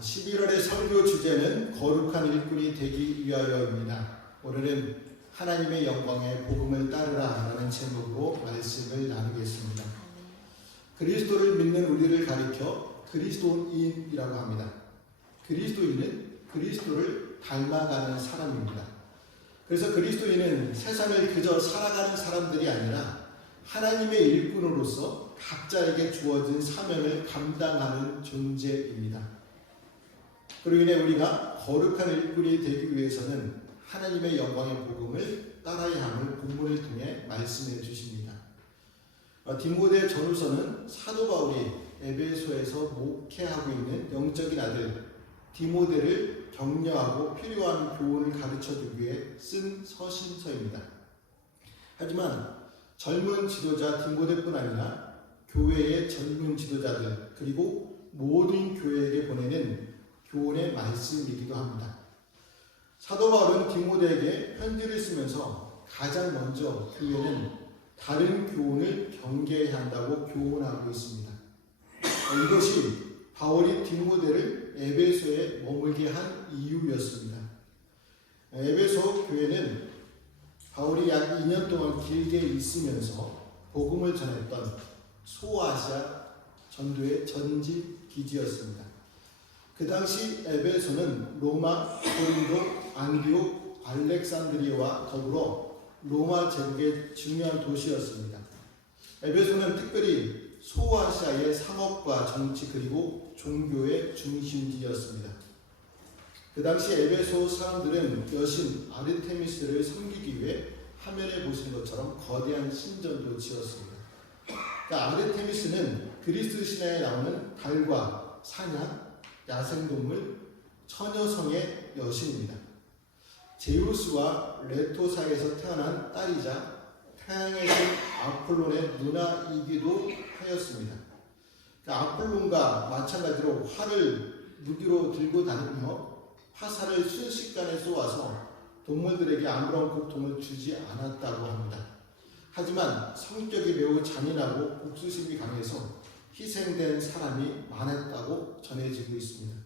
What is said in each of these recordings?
11월의 설교 주제는 거룩한 일꾼이 되기 위하여입니다. 오늘은 하나님의 영광에 복음을 따르라라는 제목으로 말씀을 나누겠습니다. 그리스도를 믿는 우리를 가리켜 그리스도인이라고 합니다. 그리스도인은 그리스도를 닮아가는 사람입니다. 그래서 그리스도인은 세상을 그저 살아가는 사람들이 아니라 하나님의 일꾼으로서 각자에게 주어진 사명을 감당하는 존재입니다. 그로 인해 우리가 거룩한 일꾼이 되기 위해서는 하나님의 영광의 복음을 따라야 함을 본문을 통해 말씀해 주십니다. 디모데 전후서는 사도 바울이 에베소에서 목회하고 있는 영적인 아들 디모데를 격려하고 필요한 교훈을 가르쳐주기 위해 쓴 서신서입니다. 하지만 젊은 지도자 디모데뿐 아니라 교회의 젊은 지도자들 그리고 모든 교회에게 보내는 교훈의 말씀이기도 합니다. 사도 바울은 디모데에게 편지를 쓰면서 가장 먼저 교회는 다른 교훈을 경계해야 한다고 교훈하고 있습니다. 이것이 바울이 디모데를 에베소에 머물게 한 이유였습니다. 에베소 교회는 바울이 약 2년 동안 길게 있으면서 복음을 전했던 소아시아 전도의 전집 기지였습니다. 그 당시 에베소는 로마, 고린도, 안디옥, 알렉산드리아와 더불어 로마 제국의 중요한 도시였습니다. 에베소는 특별히 소아시아의 상업과 정치 그리고 종교의 중심지였습니다. 그 당시 에베소 사람들은 여신 아르테미스를 섬기기 위해 화면에 보신 것처럼 거대한 신전도 지었습니다. 그러니까 아르테미스는 그리스 신화에 나오는 달과 사냥, 야생동물, 처녀성의 여신입니다. 제우스와 레토사에서 태어난 딸이자 태양의 신 아폴론의 누나이기도 하였습니다. 그러니까 아폴론과 마찬가지로 활을 무기로 들고 다니며 화살을 순식간에 쏘아서 동물들에게 아무런 고통을 주지 않았다고 합니다. 하지만 성격이 매우 잔인하고 복수심이 강해서 희생된 사람이 많았다고 전해지고 있습니다.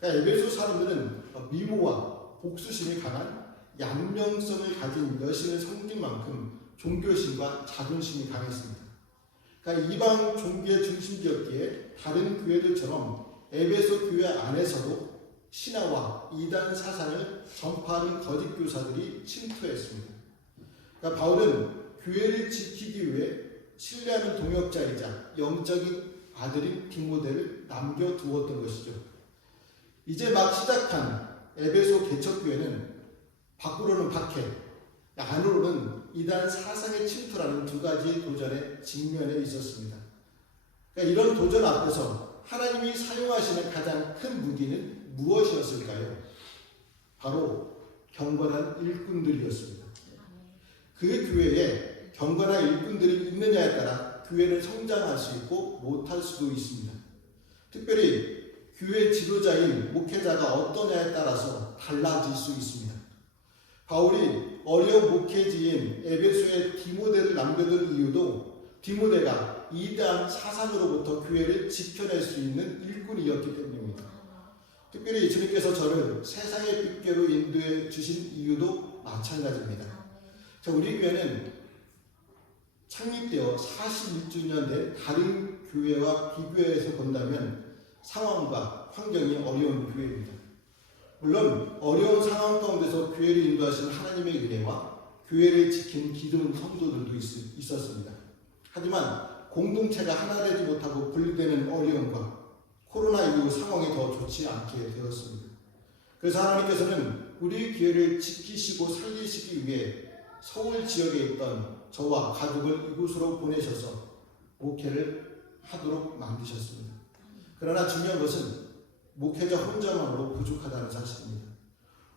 그러니까 에베소 사람들은 미모와 복수심이 강한 양명성을 가진 여신을 섬긴 만큼 종교심과 자존심이 강했습니다. 그러니까 이방 종교의 중심지였기에 다른 교회들처럼 에베소 교회 안에서도 신화와 이단 사상을 전파하는 거짓 교사들이 침투했습니다. 그러니까 바울은 교회를 지키기 위해 신뢰하는 동역자이자 영적인 아들인 디모데를 남겨두었던 것이죠. 이제 막 시작한 에베소 개척교회는 밖으로는 박해, 안으로는 이단 사상의 침투라는 두 가지 도전에 직면해 있었습니다. 그러니까 이런 도전 앞에서 하나님이 사용하시는 가장 큰 무기는 무엇이었을까요? 바로 경건한 일꾼들이었습니다. 그 교회에 경건한 일꾼들이 있느냐에 따라 교회는 성장할 수 있고 못할 수도 있습니다. 특별히 교회 지도자인 목회자가 어떠냐에 따라서 달라질 수 있습니다. 바울이 어려운 목회지인 에베소에 디모데를 남겨둔 이유도 디모데가 이단 사상으로부터 교회를 지켜낼 수 있는 일꾼이었기 때문입니다. 특별히 주님께서 저를 세상의 빛께로 인도해 주신 이유도 마찬가지입니다. 우리 교회는 창립되어 41주년 된 다른 교회와 비교해서 본다면 상황과 환경이 어려운 교회입니다. 물론 어려운 상황 가운데서 교회를 인도하신 하나님의 은혜와 교회를 지킨 기존 성도들도 있었습니다. 하지만 공동체가 하나 되지 못하고 분리되는 어려움과 코로나 이후 상황이 더 좋지 않게 되었습니다. 그래서 하나님께서는 우리 교회를 지키시고 살리시기 위해 서울 지역에 있던 저와 가족을 이곳으로 보내셔서 목회를 하도록 만드셨습니다. 그러나 중요한 것은 목회자 혼자만으로 부족하다는 사실입니다.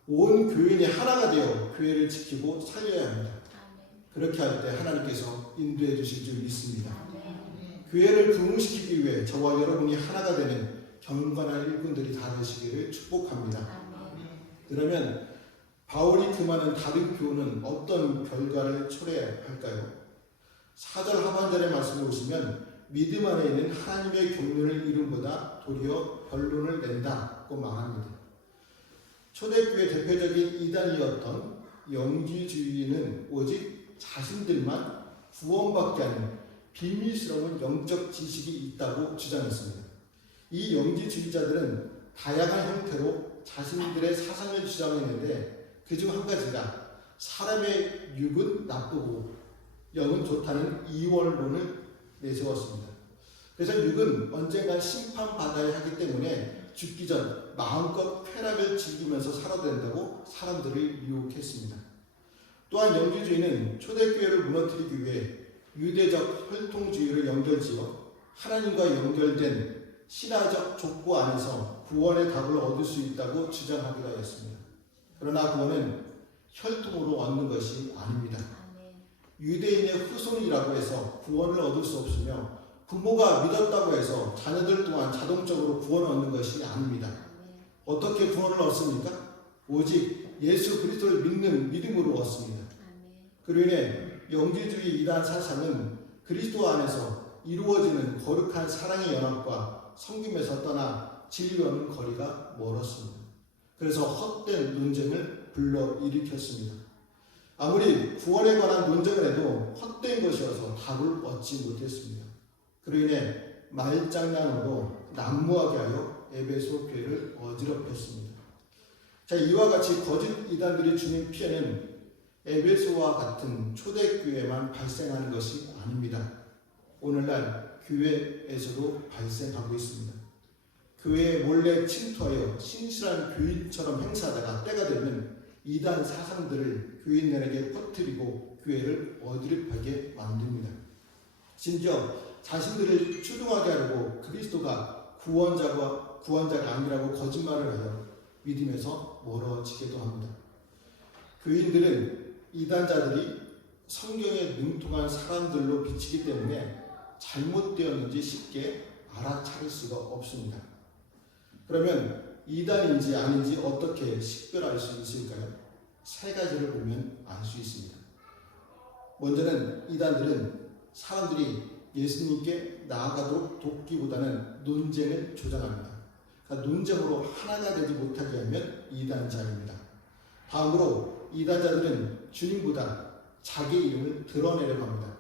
온 교인이 하나가 되어 교회를 지키고 살려야 합니다. 그렇게 할 때 하나님께서 인도해 주실 줄 믿습니다. 교회를 부흥시키기 위해 저와 여러분이 하나가 되는 경건한 일꾼들이 다르시기를 축복합니다. 그러면 바울이 금하는 다른 교훈은 어떤 결과를 초래할까요? 4절 하반절의 말씀을 보시면 믿음 안에 있는 하나님의 경륜을 이름보다 도리어 변론을 낸다고 말합니다. 초대교회 대표적인 이단이었던 영지주의는 오직 자신들만 구원받게 하는 비밀스러운 영적 지식이 있다고 주장했습니다. 이 영지주의자들은 다양한 형태로 자신들의 사상을 주장했는데 그중 한 가지가 사람의 육은 나쁘고 영은 좋다는 이원론을 내세웠습니다. 그래서 육은 언젠가 심판받아야 하기 때문에 죽기 전 마음껏 쾌락을 즐기면서 살아야 된다고 사람들을 유혹했습니다. 또한 영지주의는 초대교회를 무너뜨리기 위해 유대적 혈통주의를 연결지어 하나님과 연결된 신화적 족보 안에서 구원의 답을 얻을 수 있다고 주장하기도 하였습니다. 그러나 구원은 혈통으로 얻는 것이 아닙니다. 유대인의 후손이라고 해서 구원을 얻을 수 없으며 부모가 믿었다고 해서 자녀들 또한 자동적으로 구원을 얻는 것이 아닙니다. 어떻게 구원을 얻습니까? 오직 예수 그리스도를 믿는 믿음으로 얻습니다. 그로 인해 영지주의 이단 사상은 그리스도 안에서 이루어지는 거룩한 사랑의 연합과 섬김에서 떠나 진리와는 거리가 멀었습니다. 그래서 헛된 논쟁을 불러일으켰습니다. 아무리 구원에 관한 논쟁을 해도 헛된 것이어서 답을 얻지 못했습니다. 그로 인해 말장난으로 난무하게 하여 에베소 교회를 어지럽혔습니다. 자, 이와 같이 거짓 이단들이 주는 피해는 에베소와 같은 초대교회만 발생하는 것이 아닙니다. 오늘날 교회에서도 발생하고 있습니다. 교회에 몰래 침투하여 신실한 교인처럼 행사하다가 때가 되면 이단 사상들을 교인들에게 퍼뜨리고 교회를 어지럽하게 만듭니다. 심지어 자신들을 추종하게 하려고 그리스도가 구원자가 아니라고 거짓말을 하여 믿음에서 멀어지기도 합니다. 교인들은 이단자들이 성경에 능통한 사람들로 비치기 때문에 잘못되었는지 쉽게 알아차릴 수가 없습니다. 그러면 이단인지 아닌지 어떻게 식별할 수 있을까요? 세 가지를 보면 알 수 있습니다. 먼저는 이단들은 사람들이 예수님께 나아가도록 돕기보다는 논쟁을 조장합니다. 그러니까 논쟁으로 하나가 되지 못하게 하면 이단자입니다. 다음으로 이단자들은 주님보다 자기 이름을 드러내려고 합니다.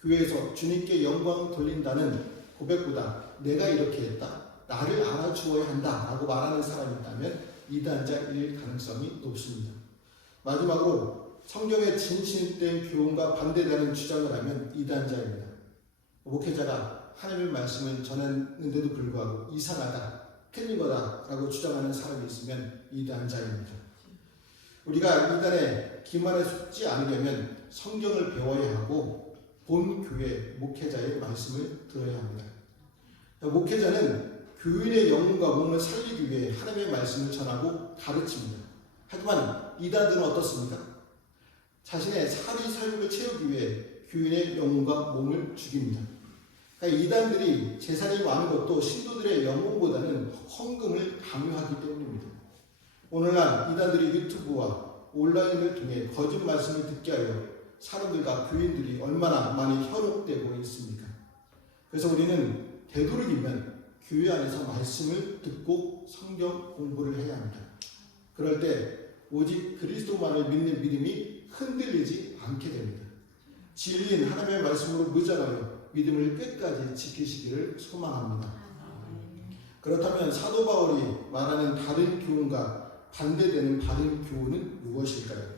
교회에서 주님께 영광 돌린다는 고백보다 내가 이렇게 했다, 나를 알아주어야 한다 라고 말하는 사람이 있다면 이단자일 가능성이 높습니다. 마지막으로 성경의 진실된 교훈과 반대되는 주장을 하면 이단자입니다. 목회자가 하나님의 말씀을 전했는데도 불구하고 이상하다, 틀린 거다 라고 주장하는 사람이 있으면 이단자입니다. 우리가 이단의 기만에 속지 않으려면 성경을 배워야 하고 본 교회 목회자의 말씀을 들어야 합니다. 목회자는 교인의 영혼과 몸을 살리기 위해 하나님의 말씀을 전하고 가르칩니다. 하지만 이단들은 어떻습니까? 자신의 사리사욕을 채우기 위해 교인의 영혼과 몸을 죽입니다. 그러니까 이단들이 재산이 많은 것도 신도들의 영혼보다는 헌금을 강요하기 때문입니다. 오늘날 이단들이 유튜브와 온라인을 통해 거짓 말씀을 듣게 하여 사람들과 교인들이 얼마나 많이 현혹되고 있습니까? 그래서 우리는 되도록이면 교회 안에서 말씀을 듣고 성경 공부를 해야 합니다. 그럴 때 오직 그리스도만을 믿는 믿음이 흔들리지 않게 됩니다. 진리인 하나님의 말씀으로 무장하여 믿음을 끝까지 지키시기를 소망합니다. 그렇다면 사도 바울이 말하는 다른 교훈과 반대되는 다른 교훈은 무엇일까요?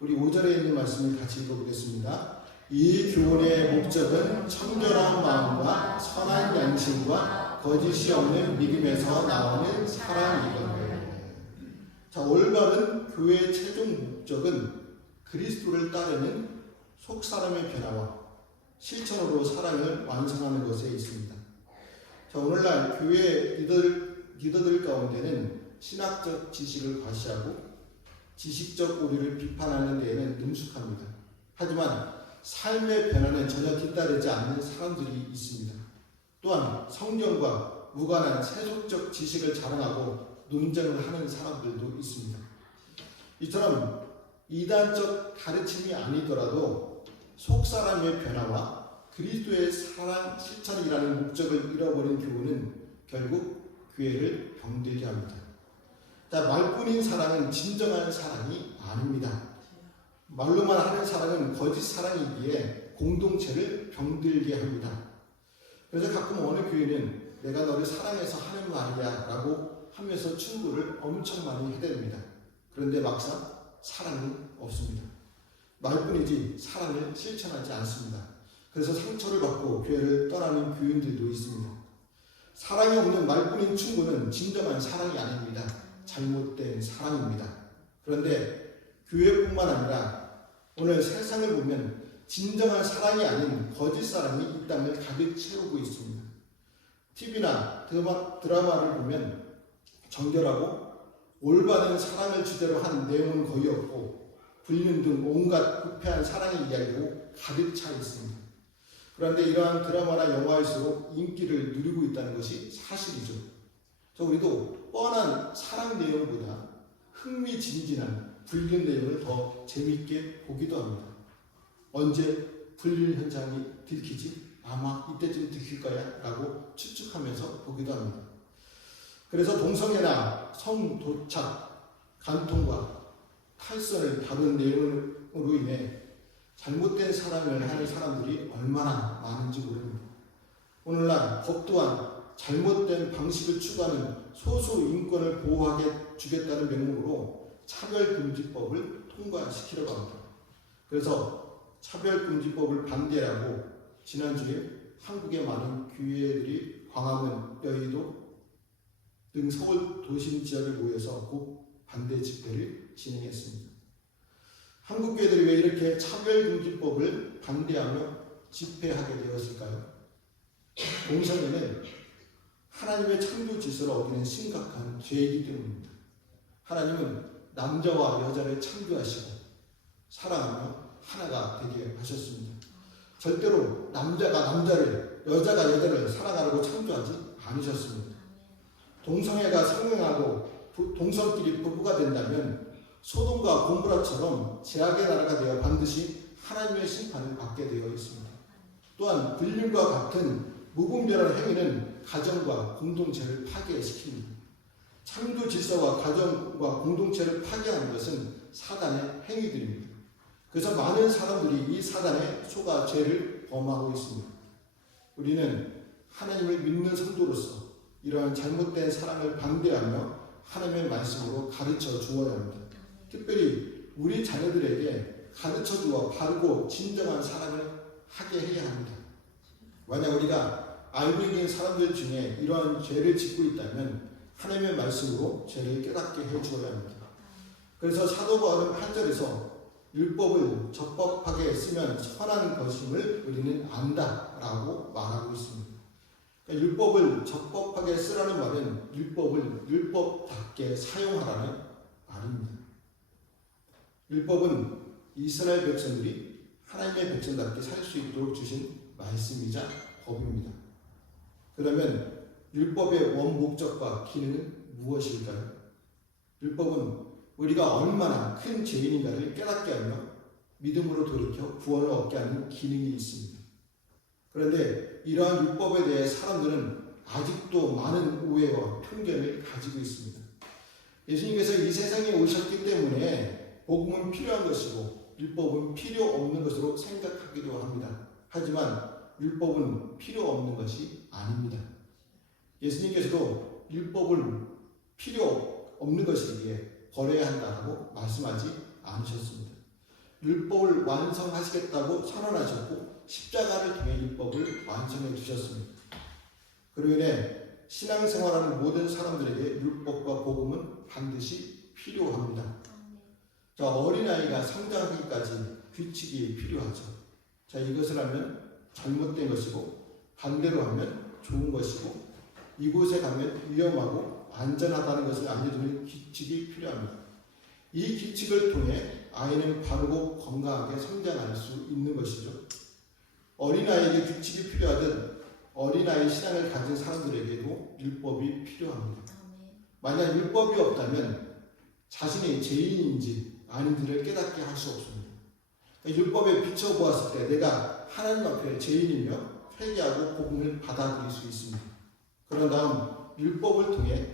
우리 5절에 있는 말씀을 같이 읽어보겠습니다. 이 교훈의 목적은 청결한 마음과 선한 양심과 거짓이 없는 믿음에서 나오는 사랑이거든요. 자, 올바른 교회의 최종 목적은 그리스도를 따르는 속사람의 변화와 실천으로 사랑을 완성하는 것에 있습니다. 자, 오늘날 교회 리더들 가운데는 신학적 지식을 과시하고 지식적 오류를 비판하는 데에는 능숙합니다. 하지만 삶의 변화는 전혀 뒤따르지 않는 사람들이 있습니다. 또한 성경과 무관한 세속적 지식을 자랑하고 논쟁을 하는 사람들도 있습니다. 이처럼 이단적 가르침이 아니더라도 속사람의 변화와 그리스도의 사랑 실천이라는 목적을 잃어버린 교훈은 결국 교회를 병들게 합니다. 자, 말뿐인 사랑은 진정한 사랑이 아닙니다. 말로만 하는 사랑은 거짓 사랑이기에 공동체를 병들게 합니다. 그래서 가끔 어느 교회는 내가 너를 사랑해서 하는 말이야 라고 하면서 충고를 엄청 많이 해댑니다. 그런데 막상 사랑이 없습니다. 말뿐이지 사랑을 실천하지 않습니다. 그래서 상처를 받고 교회를 떠나는 교인들도 있습니다. 사랑이 없는 말뿐인 충고는 진정한 사랑이 아닙니다. 잘못된 사랑입니다. 그런데 교회뿐만 아니라 오늘 세상을 보면 진정한 사랑이 아닌 거짓 사랑이 이 땅을 가득 채우고 있습니다. TV나 드라마를 보면 정결하고 올바른 사랑을 주제로 한 내용은 거의 없고 불륜 등 온갖 부패한 사랑의 이야기로 가득 차 있습니다. 그런데 이러한 드라마나 영화일수록 인기를 누리고 있다는 것이 사실이죠. 우리도 뻔한 사랑 내용보다 흥미진진한 불륜 내용을 더 재밌게 보기도 합니다. 언제 불륜 현장이 들키지? 아마 이때쯤 들킬 거야 라고 추측하면서 보기도 합니다. 그래서 동성애나 성도착, 간통과 탈선을 다룬 내용으로 인해 잘못된 사랑을 하는 사람들이 얼마나 많은지 모릅니다. 오늘날 법 또한 잘못된 방식을 추구하는 소수 인권을 보호하게 주겠다는 명목으로 차별금지법을 통과시키려고 합니다. 그래서 차별금지법을 반대하고 지난주에 한국의 많은 교회들이 광화문, 여의도 등 서울 도심 지역에 모여서 곧 반대 집회를 진행했습니다. 한국 교회들이 왜 이렇게 차별금지법을 반대하며 집회하게 되었을까요? 동성애는 하나님의 창조 질서를 어기는 심각한 죄이기 때문입니다. 하나님은 남자와 여자를 창조하시고 사랑하며 하나가 되게 하셨습니다. 절대로 남자가 남자를, 여자가 여자를 사랑하려고 창조하지 않으셨습니다. 동성애가 성행하고 동성끼리 부부가 된다면 소돔과 고모라처럼 제약의 나라가 되어 반드시 하나님의 심판을 받게 되어 있습니다. 또한 불륜과 같은 무분별한 행위는 가정과 공동체를 파괴시킵니다. 창조 질서와 가정과 공동체를 파괴하는 것은 사단의 행위들입니다. 그래서 많은 사람들이 이 사단의 속아 죄를 범하고 있습니다. 우리는 하나님을 믿는 성도로서 이러한 잘못된 사랑을 반대하며 하나님의 말씀으로 가르쳐 주어야 합니다. 특별히 우리 자녀들에게 가르쳐 주어 바르고 진정한 사랑을 하게 해야 합니다. 만약 우리가 알고 있는 사람들 중에 이러한 죄를 짓고 있다면 하나님의 말씀으로 죄를 깨닫게 해주어야 합니다. 그래서 사도 바울은 8절에서 율법을 적법하게 쓰면 선한 것임을 우리는 안다라고 말하고 있습니다. 그러니까 율법을 적법하게 쓰라는 말은 율법을 율법답게 사용하라는 말입니다. 율법은 이스라엘 백성들이 하나님의 백성답게 살 수 있도록 주신 말씀이자 법입니다. 그러면 율법의 원목적과 기능은 무엇일까요? 율법은 우리가 얼마나 큰 죄인인가를 깨닫게 하며 믿음으로 돌이켜 구원을 얻게 하는 기능이 있습니다. 그런데 이러한 율법에 대해 사람들은 아직도 많은 오해와 편견을 가지고 있습니다. 예수님께서 이 세상에 오셨기 때문에 복음은 필요한 것이고 율법은 필요 없는 것으로 생각하기도 합니다. 하지만 율법은 필요 없는 것이 아닙니다. 예수님께서도 율법을 필요 없는 것이기에 버려야 한다고 말씀하지 않으셨습니다. 율법을 완성하시겠다고 선언하셨고 십자가를 통해 율법을 완성해 주셨습니다. 그로 인해 신앙생활하는 모든 사람들에게 율법과 복음은 반드시 필요합니다. 자, 어린아이가 성장하기까지 규칙이 필요하죠. 자, 이것을 하면 잘못된 것이고 반대로 하면 좋은 것이고 이곳에 가면 위험하고 안전하다는 것을 알려주는 규칙이 필요합니다. 이 규칙을 통해 아이는 바르고 건강하게 성장할 수 있는 것이죠. 어린아이에게 규칙이 필요하듯 어린아이 신앙을 가진 사람들에게도 율법이 필요합니다. 만약 율법이 없다면 자신이 죄인인지 아닌지를 깨닫게 할 수 없습니다. 율법에 비춰보았을 때 내가 하나님 앞에 죄인이며 회개하고 복음을 받아들일 수 있습니다. 그런 다음 율법을 통해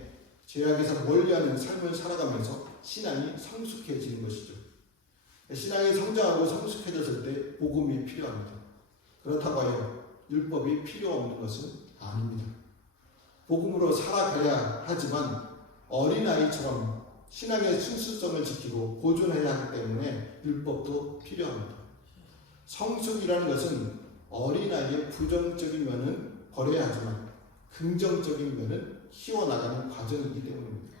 죄악에서 멀리하는 삶을 살아가면서 신앙이 성숙해지는 것이죠. 신앙이 성장하고 성숙해졌을 때 복음이 필요합니다. 그렇다고 하여 율법이 필요 없는 것은 아닙니다. 복음으로 살아가야 하지만 어린아이처럼 신앙의 순수성을 지키고 보존해야 하기 때문에 율법도 필요합니다. 성숙이라는 것은 어린아이의 부정적인 면은 버려야 하지만 긍정적인 면은 키워나가는 과정이기 때문입니다.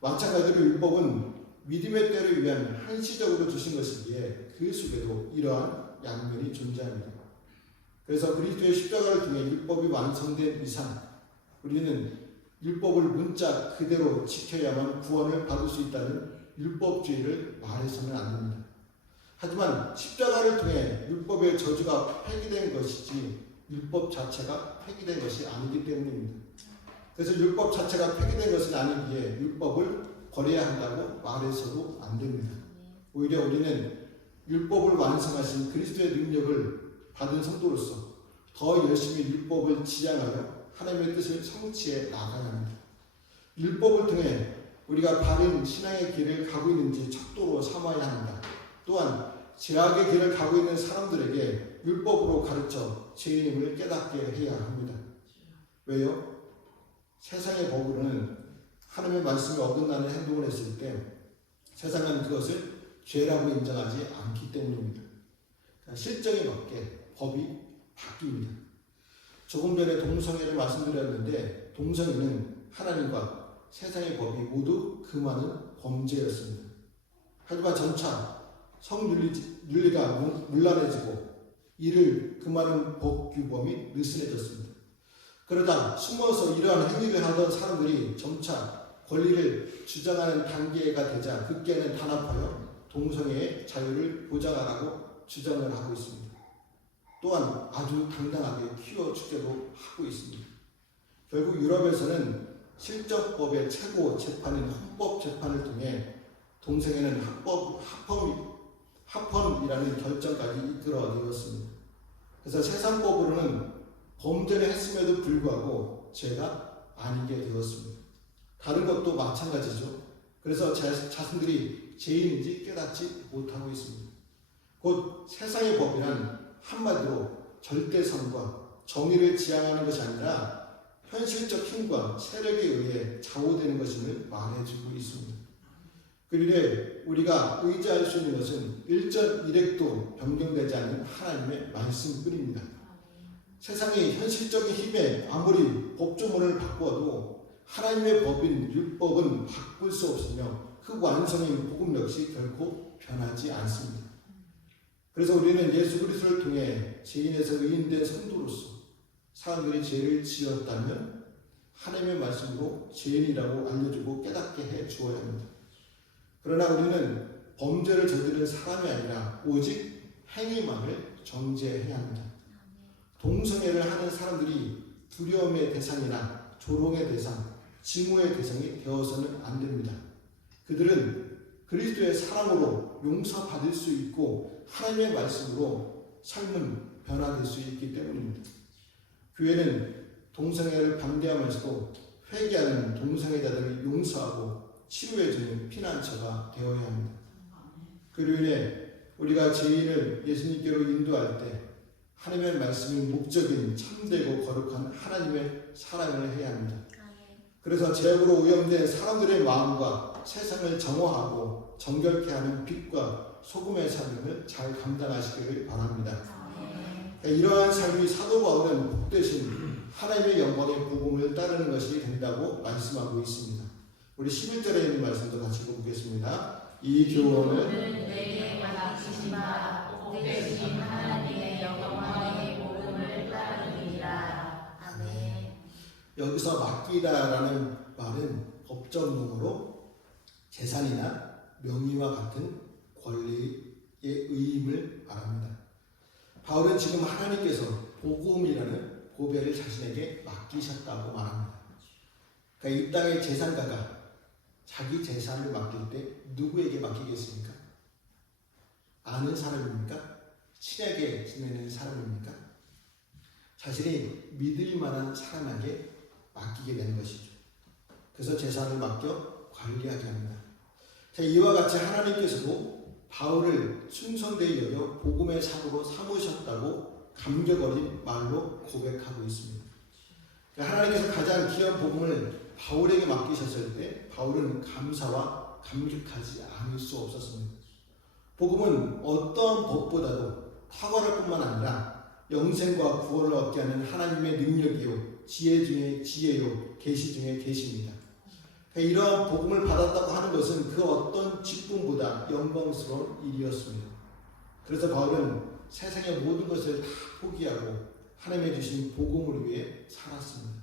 마찬가지로 율법은 믿음의 때를 위한 한시적으로 주신 것이기에 그 속에도 이러한 양면이 존재합니다. 그래서 그리스도의 십자가를 통해 율법이 완성된 이상 우리는 율법을 문자 그대로 지켜야만 구원을 받을 수 있다는 율법주의를 말해서는 안 됩니다. 하지만 십자가를 통해 율법의 저주가 폐기된 것이지 율법 자체가 폐기된 것이 아니기 때문입니다. 그래서 율법 자체가 폐기된 것은 아니기에 율법을 버려야 한다고 말해서도 안 됩니다. 오히려 우리는 율법을 완성하신 그리스도의 능력을 받은 성도로서 더 열심히 율법을 지향하여 하나님의 뜻을 성취해 나가야 합니다. 율법을 통해 우리가 바른 신앙의 길을 가고 있는지 척도로 삼아야 합니다. 또한 죄악의 길을 가고 있는 사람들에게 율법으로 가르쳐 죄인임을 깨닫게 해야 합니다. 왜요? 세상의 법으로는 하나님의 말씀에 어긋나는 행동을 했을 때 세상은 그것을 죄라고 인정하지 않기 때문입니다. 실정에 맞게 법이 바뀝니다. 조금 전에 동성애를 말씀드렸는데 동성애는 하나님과 세상의 법이 모두 금하는 범죄였습니다. 하지만 점차 성윤리가 문란해지고 이를 금하는 법규범이 느슨해졌습니다. 그러다 숨어서 이러한 행위를 하던 사람들이 점차 권리를 주장하는 단계가 되자 극계는 단합하여 동성애의 자유를 보장하라고 주장을 하고 있습니다. 또한 아주 당당하게 키워주기도 하고 있습니다. 결국 유럽에서는 실정법의 최고 재판인 헌법재판을 통해 동성애는 합헌이라는 결정까지 이끌어내었습니다. 그래서 세상법으로는 범죄를 했음에도 불구하고 죄가 아니게 되었습니다. 다른 것도 마찬가지죠. 그래서 자신들이 죄인인지 깨닫지 못하고 있습니다. 곧 세상의 법이란 한마디로 절대성과 정의를 지향하는 것이 아니라 현실적 힘과 세력에 의해 좌우되는 것임을 말해주고 있습니다. 그런데 우리가 의지할 수 있는 것은 일전일획도 변경되지 않는 하나님의 말씀뿐입니다. 세상의 현실적인 힘에 아무리 법조문을 바꾸어도 하나님의 법인 율법은 바꿀 수 없으며 그 완성인 복음 역시 결코 변하지 않습니다. 그래서 우리는 예수 그리스도를 통해 죄인에서 의인된 성도로서 사람들이 죄를 지었다면 하나님의 말씀으로 죄인이라고 알려주고 깨닫게 해 주어야 합니다. 그러나 우리는 범죄를 저지른 사람이 아니라 오직 행위만을 정죄해야 합니다. 동성애를 하는 사람들이 두려움의 대상이나 조롱의 대상, 증오의 대상이 되어서는 안 됩니다. 그들은 그리스도의 사랑으로 용서받을 수 있고 하나님의 말씀으로 삶은 변화될 수 있기 때문입니다. 교회는 동성애를 반대하면서도 회개하는 동성애자들을 용서하고 치유해주는 피난처가 되어야 합니다. 그로 인해 우리가 죄인을 예수님께로 인도할 때 하나님의 말씀이 목적인 참되고 거룩한 하나님의 사랑을 해야 합니다. 그래서 죄악으로 오염된 사람들의 마음과 세상을 정화하고 정결케 하는 빛과 소금의 삶을 잘 감당하시기를 바랍니다. 이러한 삶이 사도 바울은 복되신 하나님의 영광의 복음을 따르는 것이 된다고 말씀하고 있습니다. 우리 11절에 있는 말씀도 같이 읽어보겠습니다. 이 교훈은 내게 맡기신 바 복되신 하나님의 영광의 복음을 따르리라. 아멘. 여기서 맡기다라는 말은 법정용어로 재산이나 명의와 같은 권리의 의임을 말합니다. 바울은 지금 하나님께서 복음이라는 보배를 자신에게 맡기셨다고 말합니다. 그러니까 이 땅의 재산가가 자기 재산을 맡길 때 누구에게 맡기겠습니까? 아는 사람입니까? 친하게 지내는 사람입니까? 자신이 믿을 만한 사람에게 맡기게 되는 것이죠. 그래서 재산을 맡겨 관리하게 합니다. 자, 이와 같이 하나님께서도 바울을 충성되이 여겨 복음의 사도로 삼으셨다고 감격 어린 말로 고백하고 있습니다. 하나님께서 가장 귀한 복음을 바울에게 맡기셨을 때 바울은 감사와 감격하지 않을 수 없었습니다. 복음은 어떠한 법보다도 탁월할 뿐만 아니라 영생과 구원을 얻게 하는 하나님의 능력이요, 지혜 중에 지혜요, 계시 중에 계시입니다. 이러한 복음을 받았다고 하는 것은 그 어떤 직분보다 영광스러운 일이었습니다. 그래서 바울은 세상의 모든 것을 다 포기하고 하나님의 주신 복음을 위해 살았습니다.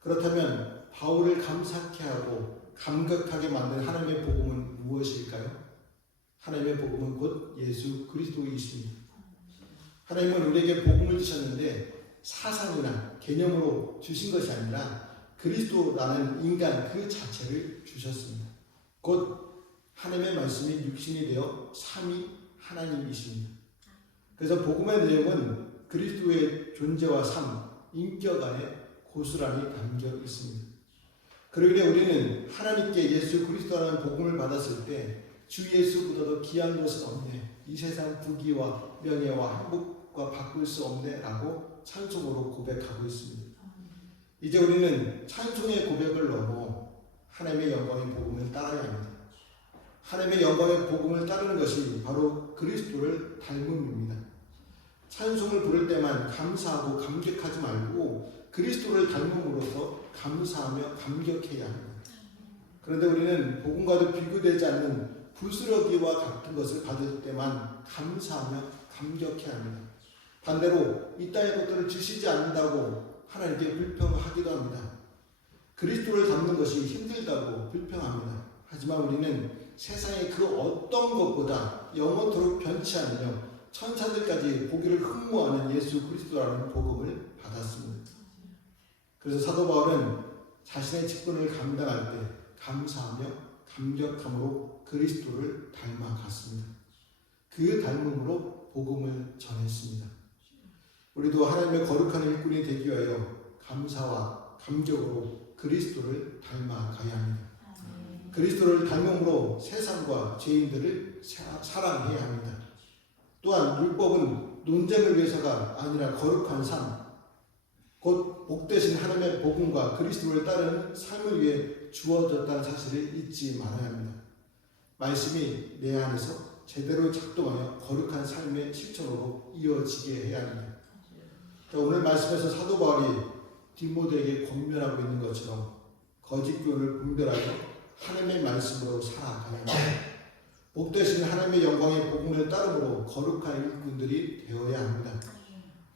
그렇다면 바울을 감사케 하고 감격하게 만든 하나님의 복음은 무엇일까요? 하나님의 복음은 곧 예수 그리스도이십니다. 하나님은 우리에게 복음을 주셨는데 사상이나 개념으로 주신 것이 아니라 그리스도라는 인간 그 자체를 주셨습니다. 곧 하나님의 말씀이 육신이 되어 삼위 하나님이십니다. 그래서 복음의 내용은 그리스도의 존재와 삶, 인격 안에 고스란히 담겨 있습니다. 그러기에 우리는 하나님께 예수 그리스도라는 복음을 받았을 때 주 예수보다도 귀한 것은 없네, 이 세상 부귀와 명예와 행복과 바꿀 수 없네 라고 찬송으로 고백하고 있습니다. 이제 우리는 찬송의 고백을 넘어 하나님의 영광의 복음을 따라야 합니다. 하나님의 영광의 복음을 따르는 것이 바로 그리스도를 닮음입니다. 찬송을 부를 때만 감사하고 감격하지 말고 그리스도를 닮음으로써 감사하며 감격해야 합니다. 그런데 우리는 복음과도 비교되지 않는 부스러기와 같은 것을 받을 때만 감사하며 감격해야 합니다. 반대로 이 땅의 것들을 주시지 않는다고 하나님께 불평하기도 합니다. 그리스도를 닮는 것이 힘들다고 불평합니다. 하지만 우리는 세상의 그 어떤 것보다 영원토록 변치 않으며 천사들까지 보기를 흠모하는 예수 그리스도라는 복음을 받았습니다. 그래서 사도 바울은 자신의 직분을 감당할 때 감사하며 감격함으로 그리스도를 닮아갔습니다. 그 닮음으로 복음을 전했습니다. 우리도 하나님의 거룩한 일꾼이 되기 위하여 감사와 감격으로 그리스도를 닮아가야 합니다. 그리스도를 닮음으로 세상과 죄인들을 사랑해야 합니다. 또한 율법은 논쟁을 위해서가 아니라 거룩한 삶, 곧 복되신 하나님의 복음과 그리스도를 따르는 삶을 위해 주어졌다는 사실을 잊지 말아야 합니다. 말씀이 내 안에서 제대로 작동하여 거룩한 삶의 실천으로 이어지게 해야 합니다. 오늘 말씀에서 사도 바울이 디모데에게 권면하고 있는 것처럼 거짓 교훈을 분별하여 하나님의 말씀으로 살아가야 합니다. 복되신 하나님의 영광의 복음을 따름으로 거룩한 일꾼들이 되어야 합니다.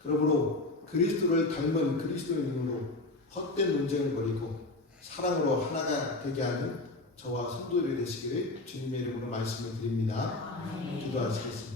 그러므로 그리스도를 닮은 그리스도인으로 헛된 논쟁을 버리고 사랑으로 하나가 되게 하는 저와 성도들이 되시기를 주님의 이름으로 말씀을 드립니다. 기도하시겠습니다.